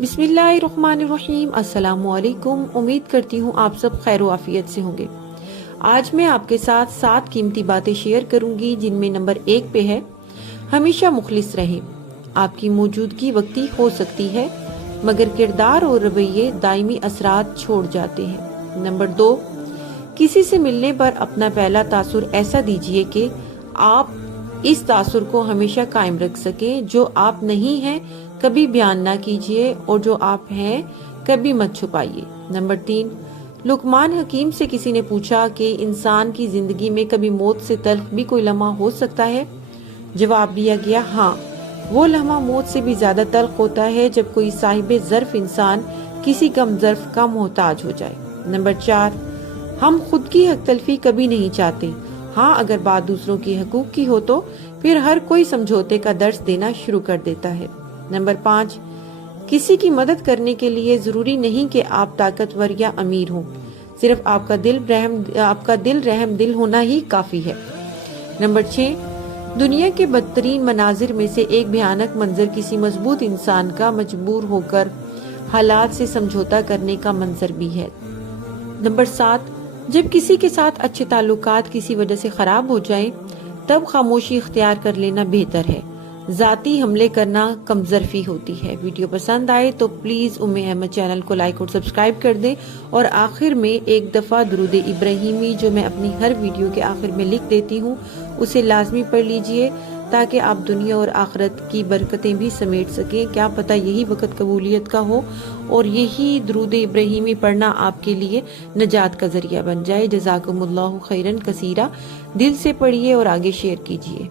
بسم اللہ الرحمن الرحیم۔ السلام علیکم، امید کرتی ہوں آپ سب خیر و عافیت سے ہوں گے۔ آج میں آپ کے ساتھ 7 قیمتی باتیں شیئر کروں گی، جن میں نمبر 1 پہ ہے ہمیشہ مخلص رہیں۔ آپ کی موجودگی وقتی ہو سکتی ہے، مگر کردار اور رویے دائمی اثرات چھوڑ جاتے ہیں۔ نمبر 2، کسی سے ملنے پر اپنا پہلا تاثر ایسا دیجئے کہ آپ اس تاثر کو ہمیشہ قائم رکھ سکیں۔ جو آپ نہیں ہیں کبھی بیان نہ کیجئے، اور جو آپ ہیں کبھی مت چھپائیے۔ نمبر 3، لقمان حکیم سے کسی نے پوچھا کہ انسان کی زندگی میں کبھی موت سے تلخ بھی کوئی لمحہ ہو سکتا ہے؟ جواب دیا گیا ہاں، وہ لمحہ موت سے بھی زیادہ تلخ ہوتا ہے جب کوئی صاحب ظرف انسان کسی کم ظرف کا محتاج ہو جائے۔ نمبر 4، ہم خود کی حق تلفی کبھی نہیں چاہتے، ہاں اگر بات دوسروں کی حقوق کی ہو تو پھر ہر کوئی سمجھوتے کا درس دینا شروع کر دیتا ہے۔ نمبر 5، کسی کی مدد کرنے کے لیے ضروری نہیں کہ آپ طاقتور یا امیر ہوں، صرف آپ کا دل رحم دل ہونا ہی کافی ہے۔ نمبر 6، دنیا کے بدترین مناظر میں سے ایک بھیانک منظر کسی مضبوط انسان کا مجبور ہو کر حالات سے سمجھوتا کرنے کا منظر بھی ہے۔ نمبر 7، جب کسی کے ساتھ اچھے تعلقات کسی وجہ سے خراب ہو جائیں، تب خاموشی اختیار کر لینا بہتر ہے۔ ذاتی حملے کرنا کمظرفی ہوتی ہے۔ ویڈیو پسند آئے تو پلیز احمد چینل کو لائک اور سبسکرائب کر دیں، اور آخر میں ایک دفعہ درود ابراہیمی جو میں اپنی ہر ویڈیو کے آخر میں لکھ دیتی ہوں، اسے لازمی پڑھ لیجئے تاکہ آپ دنیا اور آخرت کی برکتیں بھی سمیٹ سکیں۔ کیا پتہ یہی وقت قبولیت کا ہو اور یہی درود ابراہیمی پڑھنا آپ کے لیے نجات کا ذریعہ بن جائے۔ جزاکم اللہ خیرن کثیرہ۔ دل سے پڑھیے اور آگے شیئر کیجیے۔